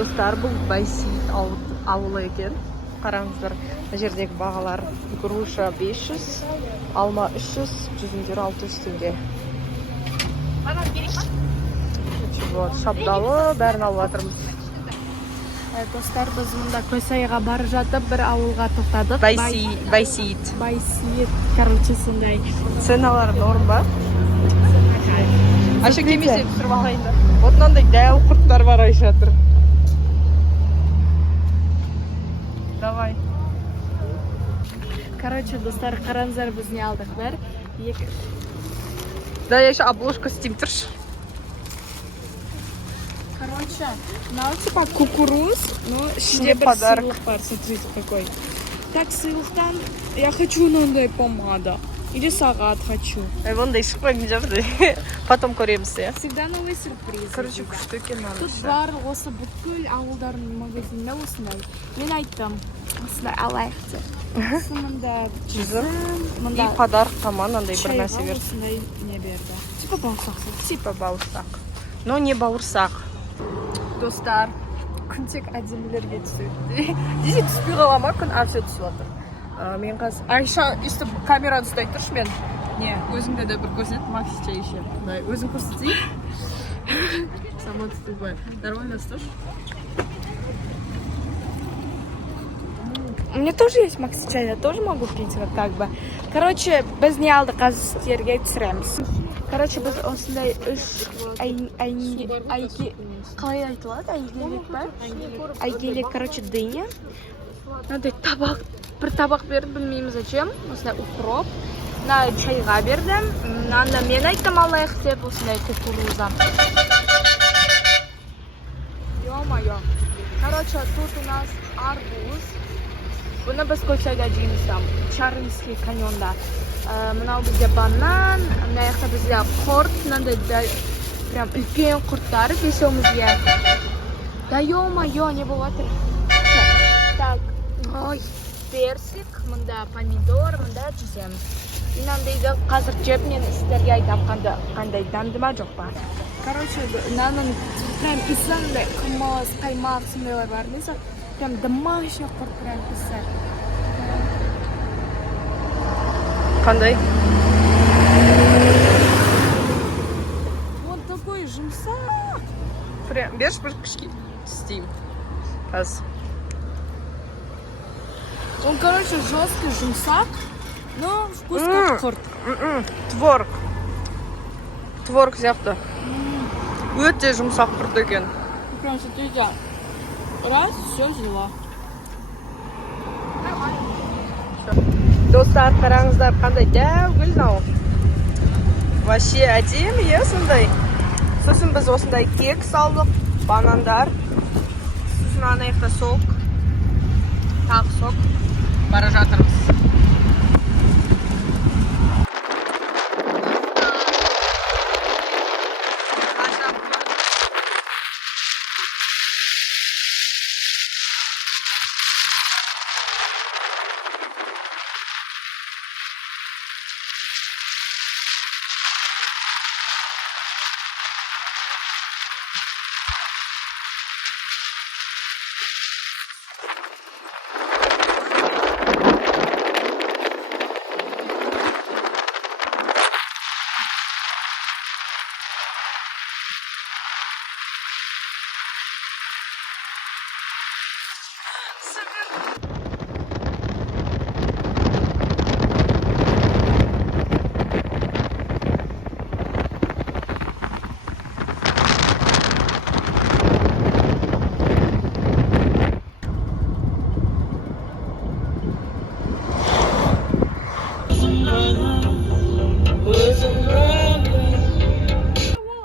Достар, бұл Байсейіт ауылы екен. Қараңыздар, мына жердегі бағалар: груша 500, алма 300, жүзімдер 600 теңге. Шапталы, бәрін алып жатырмыз. Достар, біз мұнда Көсайға барып жатып, бір ауылға тоқтадық. Байсейіт. Короче, сондай. Ценалар норм ба? Аша кемесе түсіріп алайын да. Вот мынандай дәу құрттар бар Айша тұр. Давай. Короче, достар, қараңыздар, біз не алдық бар? Да, я еще обложку стим тұршы. Короче, мынау типа кукуруз, но ішінде бір сыйлық бар. Смотрите, какой. Так, сыйлықтан я хочу мынандай помада. Или сағат хочу. Ондай шықпаймын жабды. Потом көреміз, я. Всегда новый сюрприз. Короче, күшті екен надо. Тут бар осы бүкіл ауылдардың магазинінде осындай. Мен айттым, осындай алайық деп. Мында жүзім и подарок таман андай бір нәрсе берді. Осындай не берді. Типа бауырсақ. Типа бауырсақ. Но не бауырсақ. Достар, күн тек әдемілерге түседі. Десе түспей қала ма күн? Все түсіп отыр. Мен қазір Айша үсті камераны ұстай тұршы мен. Не, өзіңді де бір көрсет, Максича еще. Өзің көрсетейін. Сама тупая. Нормально стоишь? У меня тоже есть Максича, я тоже могу пить вот как бы. Короче, біз не алдық, қазір сіздерге түсіреміз. Короче, біз осындай қалай айтылады? Айгелек ба? Айгелек, короче, дыня. Мынандай табақ, бір табақ берді, білмеймін зачем. Осындай укроп. Мына чайға бердім. Мынаны мен айттым алайық деп, осындай кукуруза. Ё-моё. Короче, тут у нас арбуз. Бұны біз Көксайда жейміз там, Чарынский каньонда. Мынау бізде банан, мына жақта бізде құрт, мынандай прям үлкен құрттар бесеумізге. Да ё-моё, не болып жатыр. Так, ой, персик, мында помидор, мында жүземіз. Мынандайды қазір жеп, мен сіздерге айтам қандай дәмді ма жоқ па. Короче, мынаның прям исандай қымыз, қаймақ сондайлар бар емес. Прям домашний құрт прям писать. Қандай? Он такой жұмсақ. Прям, берші бір кішке істейм. Аз. Он, короче, жесткий жұмсақ, но вкус как құрт. Творог. Творог сияқты. Өте жұмсақ құрт екен. Прям смотрите. Раз, все взяла. Достар, қараңыздар, қандай дәу гүл мынау. Вообще әдемі, е, сондай. Сосын біз осындай кекс алдық, банандар. Сосын ана жақта сок. Тағы сок. Бара жатырмыз.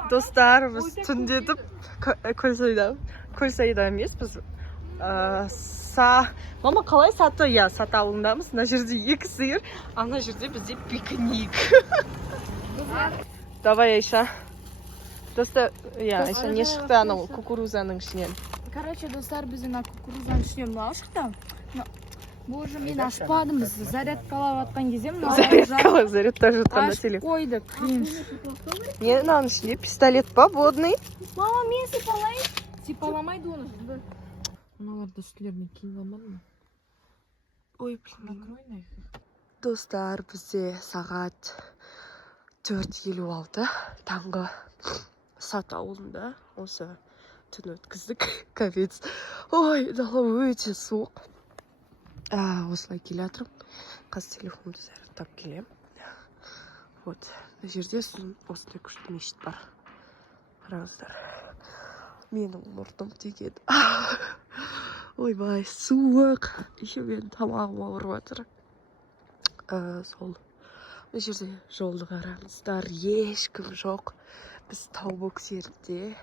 Достар, біз түндетіп Көлсайда емес, біз мама қалай саты? Я саты ауылындамыз. Мына жерде 2 сиыр, ана жерде бізде пикник. Давай, Айша. Достар, Айша не шықты анау кукурузаның ішінен? Короче, достар, біз ана кукурузаның ішінен мынау шықты. Боже, мен ашпадым, біз зарядкалап атқан кезде зарядтап жатқанда телефон. Ашып қойды, кринж. Не, мынаның ішінде пистолет па, водный? Мама, мен сипалайын. сипаламайды оны. Мыналарды үстілеріне киініп алмадың ба? Ой, білмеймін. Накрой нафиг. Достар, бізде сағат 4:56 таңғы Сат ауылында осы түн өткіздік. Капец. Ой, дала өте суық. Осылай келе жатырмын. Қазір телефонымды зарядтап келем. Вот, мына жерде осындай күшті мешіт бар. Қараңыздар. Менің мұртым тигеді. Ойбай, суық. Еще менің тамағым ауырып жатыр. Сол. Мына жерде жолды қараңыздар. Ешкім жоқ. Біз тау бөктерінде.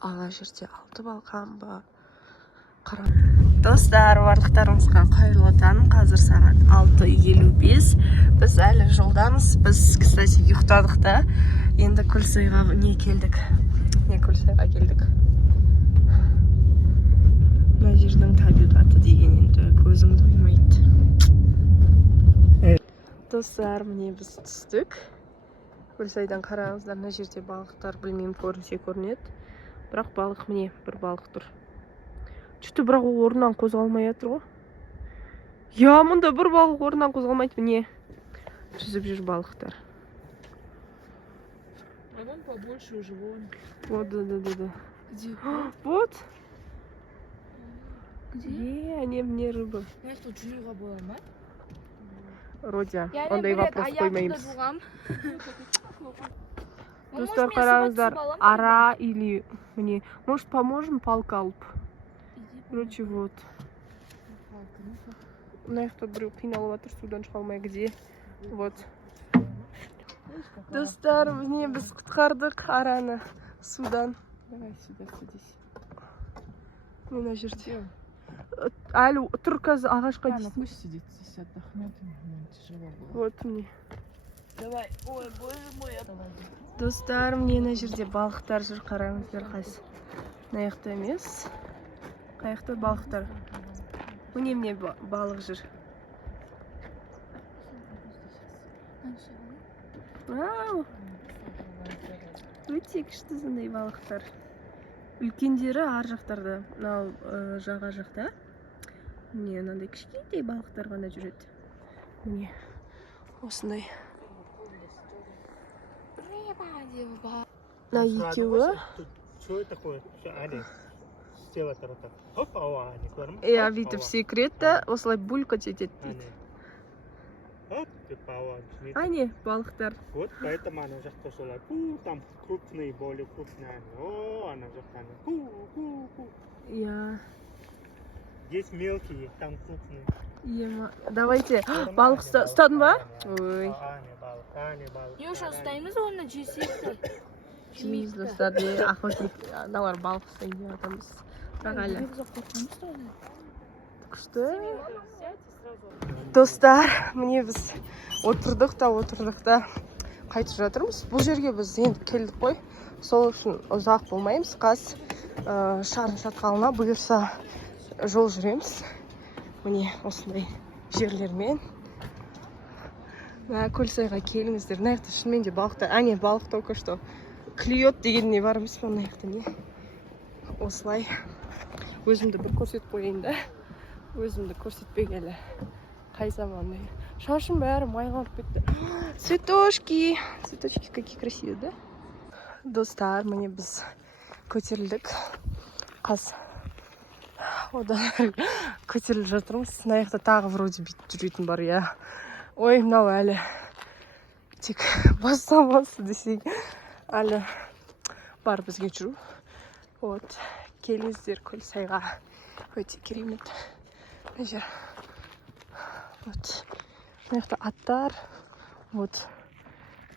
Ана жерде 6 балқан ба. Достар, барлықтарыңызға қайырлы таң. Қазір сағат 6:55. Біз әлі жолдамыз. Біз, кстати, ұйықтадық та. Енді Көлсайға келдік. Көлсайға келдік. Мына жердің табиғаты деген енді көзім доймайды. Достар, міне біз түстік. Көлсайдан қараңыздар, мына жерде балықтар, білмеймін, көрінсе көрінеді. Бірақ балық, міне, бір балық тұр. Чүті бірақ ол орнынан қозғалмай жатыр ғой. Я, мұнда бір балық орнынан қозғалмайды, міне. Жүзіп жүр балықтар. А вон побольше уже, вон. Вот, да. Где? Вот. Где? Они мне рыба. Я что, жүруға бола ма? Родя, ондай вопрос қоймаймыз. Достар, қараңыздар, ара или мне. Может, поможем палка алып? Короче, вот. Мына жақта біреу қиналып жатыр, судан шыға алмай, где? Вот. Достар, міне біз құтқардық араны судан. Давай сюда садись. Мына жерде. Әлі тұр қазір ағашқа Ладно, дейсің. пусть сидит, здесь отдохнет. Тяжело было. Вот мне. Давай. Ой, боже мой. Достар, мне мына жерде балықтар жүр, қараңыздар қайсы. Мына жақта емес. Қаяқта балықтар. Міне балық жүр. Вау! Өте күшті сондай балықтар. Үлкендері ар жақтарда, мынау жаға жақта. Міне, мынандай кішкентай балықтар ғана жүреді. Міне, осындай. Мына екеуі. Что это такое? Али, села так. Хоп, они көрім. Бүйтіп секретті, осылай булькать етеді дейді. Вот, типа ауа. Ане, балықтар. Вот, поэтому она жақта солай. Там крупные, более крупные. О, она жақта. Ку. Я. Здесь мелкие, там крупные. Ема. Давайте. Балық ұстадың ба? Ой. Ане, балық. Юша, ұстаймыз оны жесекті. Жемейміз достар, охотник аналар балық ұстайын деп жатырмыз. Бірақ әлі. Күшті. Достар, міне біз отырдық та қайтып жатырмыз. Бұл жерге біз енді келдік қой. Сол үшін ұзақ болмаймыз. Қаз шарын шатқалына бұйырса жол жүреміз. Міне осындай жерлермен. Көлсайға келіңіздер. Мына жақта шынымен де балықтар. Әне, балық только что клюет дегеніне барымыз ба мына жақта не? Осылай. Өзімді бір көрсетіп қойайын да. Өзімді көрсетпегелі. Қай заман. Шашым бәрі майланып кетті. Цветочки. Цветочки какие красивые, да? Достар, міне біз көтерілдік. Қаз. Одан көтеріліп жатырмыз. Мына жақта тағы вроде бүйтіп жүретін бар, я. Ой, мынау әлі. Тек бастамасы десең. Әлі бар бізге жүру. Вот. Келіңіздер Көлсайға. Өте керемет. Мына жер. Вот. Мына жақта аттар. Вот.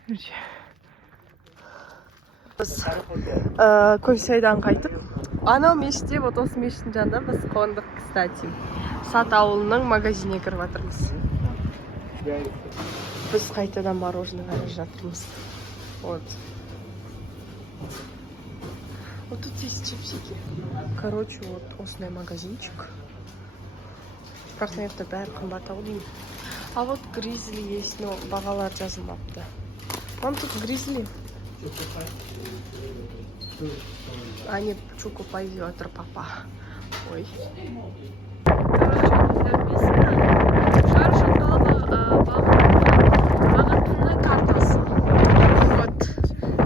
Біз Көлсайдан қайтып. Анау мешітте, вот осы мешіттің жанында біз қондық, кстати. Сат ауылының магазине кіріп жатырмыз. Біз қайтадан мороженое алып жатырмыз. Вот. Вот тут есть чипсики. Короче, вот осындай магазинчик. Бірақ мына жақта бәрі қымбаттау деймін. А вот гризли есть, но бағалар жазылмапты. Вон тут гризли. Они чукупай деп отыр папа. Ой. Шар шатқалы бағытының картасы. Вот.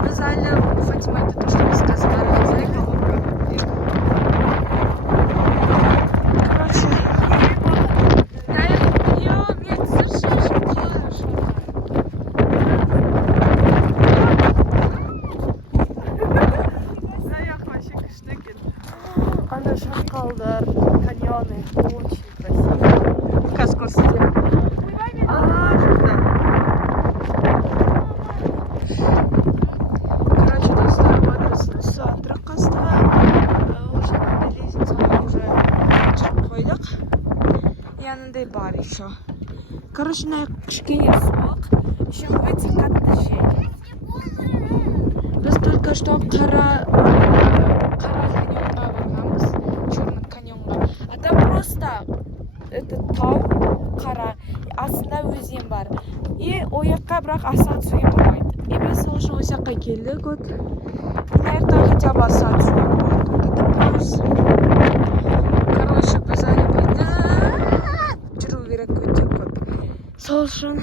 Біз әлі Фатима айтты, то, что біз қазір барамыз. Короче. Нет, слушай, что делаешь? Ана шатқалдар, каньоны, очень красиво. Қазір көрсетемін. Жақта. Короче, достар, адресін осы Антраққастыға. Уже лестницаға уже шығып қойдық. Янындай бар еще. Короче, мына кішкене суық. Еще өте қатты жел. Біз только что қара каньонға барғанбыз, черный каньонға. А там просто это тау, қара, астында өзен бар. И ояққа бірақ аса түсуге болмайды. И біз сол үшін ояққа келдік. Вот. Мына хотя бы аса түсуге болады. Короче, біз әлі байды жүру керек өте көп. Сол үшін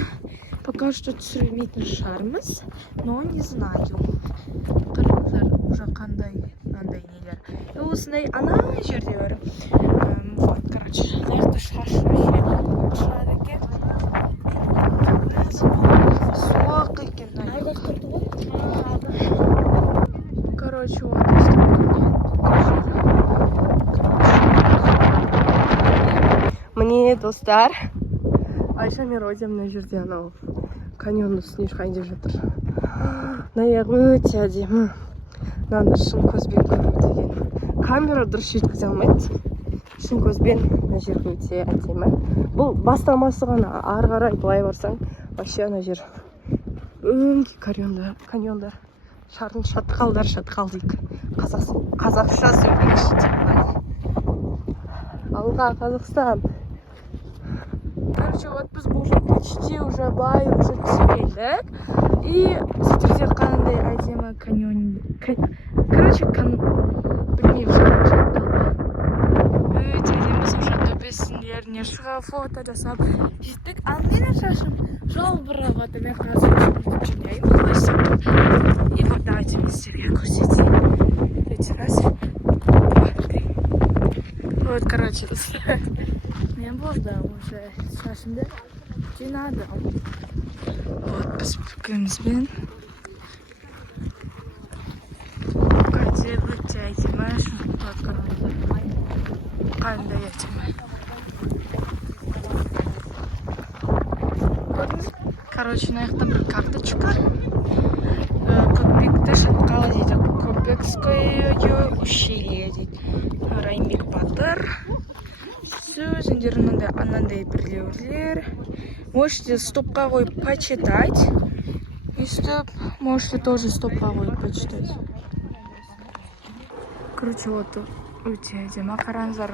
пока что түсірмейтін шығармыз, но не знаю. Қараңыздар, уже қандай мынандай нелер. Осындай ана жерде бар. Вот, короче, аяқты шаш шығады екен. Суық екен. Короче, вот міне достар, Айша Миродия мына жерде анау каньонның үстіне шығайын деп жатыр. Аяғым өте әдемі. Мынаны шын көзбен көру деген. Камера дұрыс жеткізе алмайды. Шын көзбен мына жер өте әдемі. Бұл бастамасы ғана, ары қарай былай барсаң, вообще ана жер өңкей каньондар. Шарын шатқал дейік. Қазақша сөйлейікші деп. Алға, Қазақстан. Короче, вот біз уже почти уже бай уже түсірелдік. И сөйтірде қандай әдемі каньон. Короче, білмеймін, өте әдемі уже төбесіндеріне шығып, фото жасап жеттік. Ал менің шашым жалбырап отыр. Мен қазір жүрмеймін. И вот давайте мен сізге көрсетейін. Эти раз. Вот, короче, мен болды уже шашымды жинадым. Вот, біз бүкімізбен өте әдемі. Қандай әдемі. Короче, мына жақта бір карточка. Көкпекті шатқалы дейді. Көкпекское ущелье дейді. Райымбек Батыр. Сөзіндер анандай бірлеулер. Можете стопқа қойып почитать. И стоп, можете тоже стопқа қойып почитать. Короче, вот өте әдемі. Қараңыздар.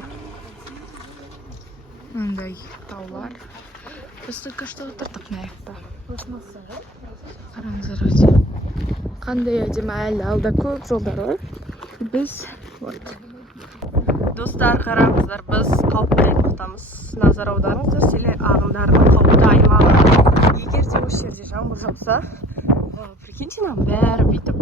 Мынандай таулар. Біз только что отырдық мына жақта. Қараңыздар өте. Қандай әдемі, әлі алда көп жолдар бар. Біз вот. Достар, қараңыздар, біз қауіпті аймақтамыз. Назар аударыңыздар, селе ағындардың қауіпті аймағы. Егер де осы жерде жаңбыр жауса, прикиньте, бәрі бүйтіп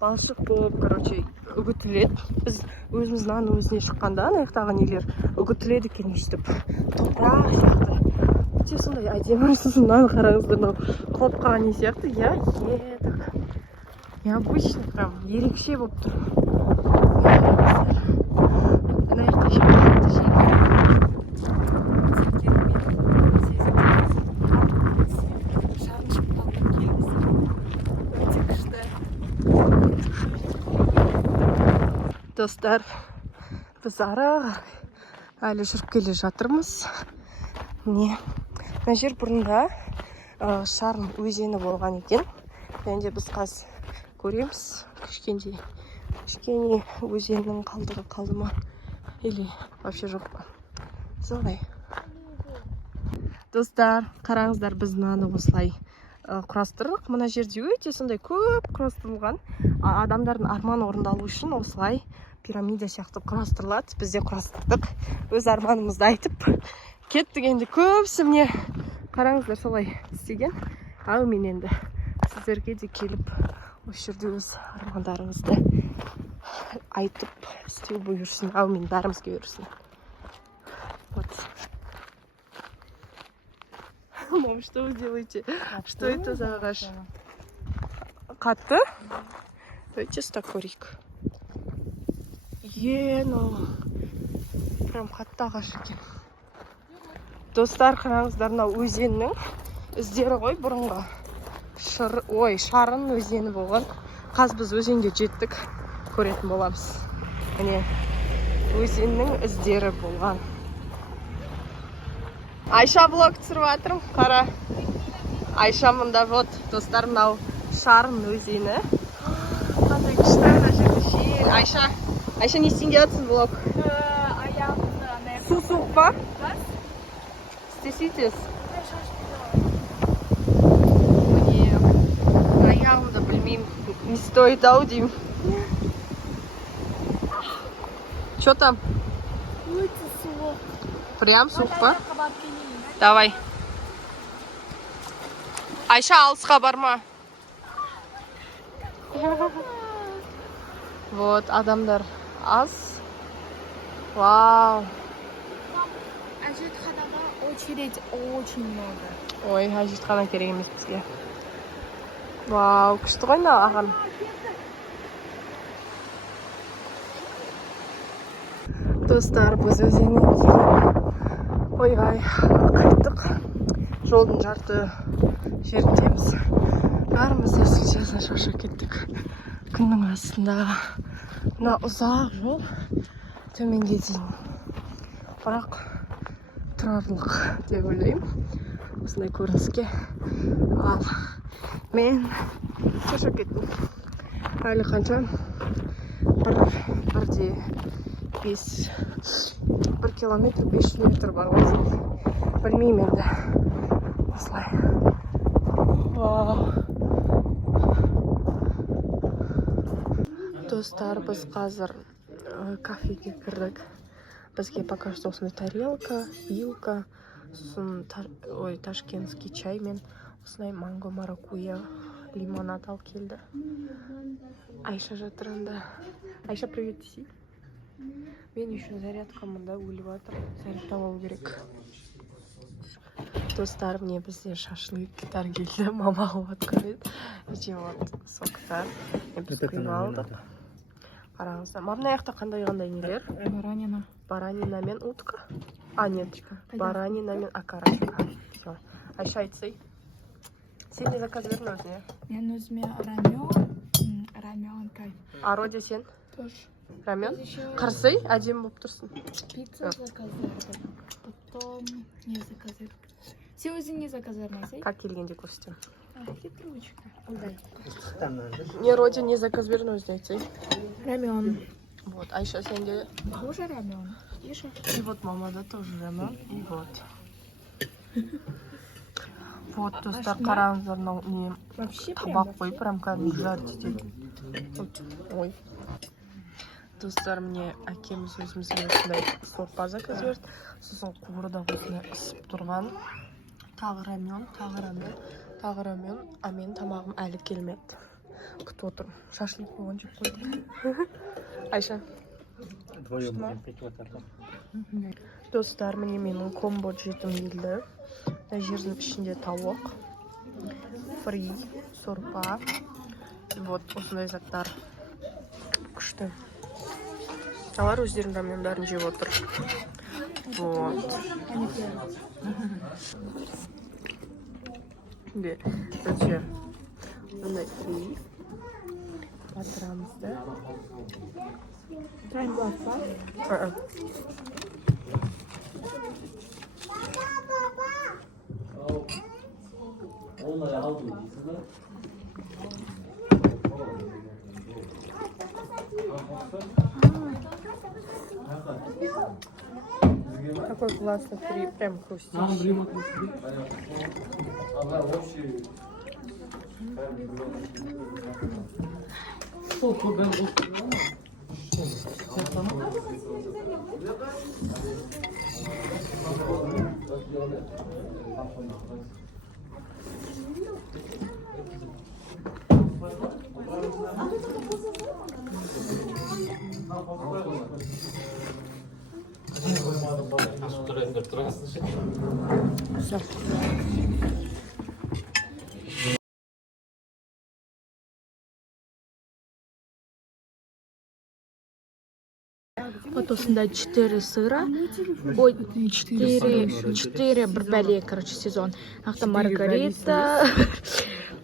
балшық болып, короче, үгітіледі. Біз өзіміздің өзіне шыққанда, аяқтағы нелер үгітіледі екен, өстіп топырақ сияқты. Өте сондай әдемі, сосын қараңыздар, қопқа не сияқты, едік. Необычно, прям ерекше болып тұр. Наверное, еще какие-то жили. Достар, біз ара әлі жүріп келе жатырмыз. Міне, мына жер бұрында Шарын өзені болған екен. Енді біз қазір көреміз. Кішкене өзеннің қалдығы қалды ма? Или вообще жоқ па? Солай. Достар, қараңыздар, біз мынаны осылай құрастырдық. Мына жерде өте сондай көп құрастырылған. Адамдардың арманы орындалу үшін осылай пирамида сияқты құрастырылады. Біз де құрастырдық. Өз арманымызды айтып кеттік. Енді көбісі міне қараңыздар солай істеген. Әумин, енді сіздерге де келіп осы жерде өз армандарыңызды айтып істеу бұйырсын. Әумин, бәрімізге бұйырсын. Вот. Мам, что вы делаете? Что это за ағаш? Қатты? Давайте стакорик. Ну прям қатты ағаш екен. Достар, қараңыздар, мына өзеннің іздері ғой бұрынғы. Шарын өзені болған. Қазір біз өзенге жеттік. Көретін боламыз. Міне өзеннің іздері болған. Айша блог түсіріп жатырмын. Қара. Айша мұнда вот, достар, мынау Шарын өзені. Қандай күшті ана жерде жел. Айша не істейін деп жатсың блог? Су суық па? Істесейтіз. Міне аяғымды білмеймін. Не стоит ау деймін. Что там? Прям суық па? Давай. Айша, алысқа барма. Вот, адамдар аз. Вау. Әжетханаға очередь очень много. Ой, әжетхана керек емес бізге. Вау, күшті ғой мына ағам. Достар, біз өзеннен кейін ойбай қайттық. Жолдың жарты жеріндеміз. Бәріміз әсілшесін шашып кеттік. Күннің астында мына ұзақ жол төменге дейін. Бірақ тұрарлық деп ойлаймын. Осындай көрініске. Ал мен шашып кеттім. Әлі қанша? Бірде 1 километр 500 метр бар ғой деймін. Білмеймін енді. Осылай. Достар, біз қазір кафеге кірдік. Бізге пока что осындай тарелка, вилка, ташкентский чай мен осындай манго, маракуйя, лимонад алып келді. Айша жатыр анда. Айша, привет десей. Мен еще зарядка мұнда өліп жатыр. Зарядтап алу керек. Достар, мне бізде шашлыктар келді. Мама алып жатқан еді. Вот соктар. Біз құйып алдық. Қараңыздар. Мамна аяқта қандай нелер? Баранина мен утка. Нет. Баранина мен окорочка. Айша, айтсай. Сен не заказ бердің өзіне? Мен өзіме рамен кайф. Роде сен? Тоже. Рамен? Қарсай, әдемі болып тұрсың. Пицца заказырды. Потом не заказырды. Сен өзің не заказырмайсың? Как келгенде көрсетем? Хитрючка. Удай. Не, Роде не заказ бердің өзіне айтсай. Рамен. Вот, Айша сенде? Тоже рамен. И вот мама, да, тоже рамен. И вот. Вот, достар, қараңыздар, не табақ қой, прям кәдімгі жарты ететін. Ой. Достар, мне әкеміз өзімізге осындай сорпа заказ берді. Сосын қуырда осындай ысып тұрған. Тағы рамен. А мен тамағым әлі келмеді. Күтіп отырмын. Шашлык болған жоқ қойды. Айша. Достар, міне менің комбо жетім келді. Мына жердің ішінде тауық, фри, сорпа. Вот, осындай заттар күшті. Алар өздерінің рамендарын жеп отыр. Вот. Өте. Мындай фри. Батырамызды. Тайм басса? Какой классный фри, прям хрустящий. Все. Вот осында 4 сыра. Ой, 4 бір бәле, короче, сезон. Мынақта маргарита.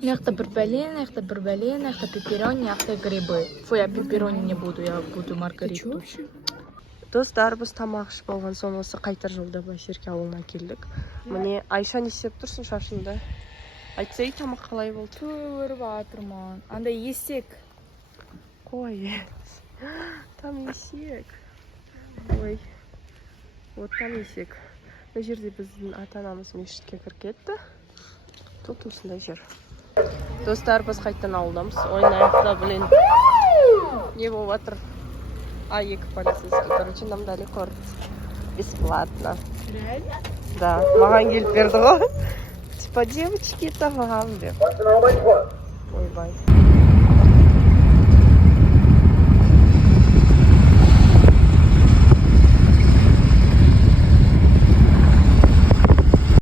Мынақта бір бәле, мынақта бір бәле, мынақта пепперони, мынақта грибы. Фу, я пепперони не буду, я буду маргариту. Достар, біз тамақ ішіп болған соң осы қайтар жолда Байсерке ауылына келдік. Міне Айша не істеп тұрсың шашыңды? Айтсай, тамақ қалай болды? Көріп атырман. Андай есек. Ой, там есек. Ой, вот там есек. Бұл жерде біздің ата-анамыз мешітке кіріп кетті. Тут осындай жер. Достар, біз қайттан ауылдамыз. Ойнайықта, блин. Не болып жатыр? А2 полицейский. Короче, нам дали корт. Бесплатно. Реально? Да, маған келіп берді ғой. Типа, девочки, это вам деп. Ойбай.